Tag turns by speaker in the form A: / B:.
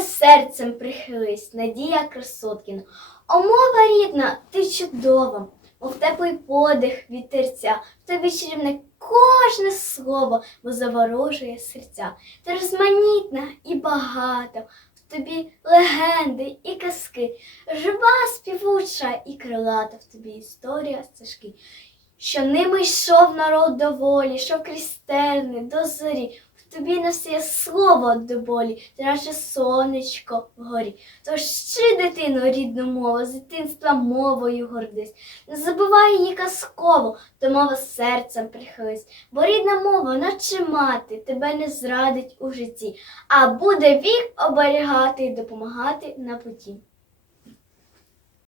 A: серцем прихились, Надія Красоткіна. О, мова рідна, ти чудова, мов теплий подих вітерця, в тобі чарівне кожне слово, бо заворожує серця. Ти розманітна і багата, в тобі легенди і казки, жива, співуча і крилата, в тобі історія стежки. Що ними йшов народ до волі, що крізь терни до зорі, тобі несе слово до болі, ти наче сонечко вгорі. Тож вчи дитину рідну мову, з дитинства мовою гордись. Не забувай її казково, то мова серцем прихились, бо рідна мова, наче мати, тебе не зрадить у житті, а буде вік оберігати і допомагати на путі.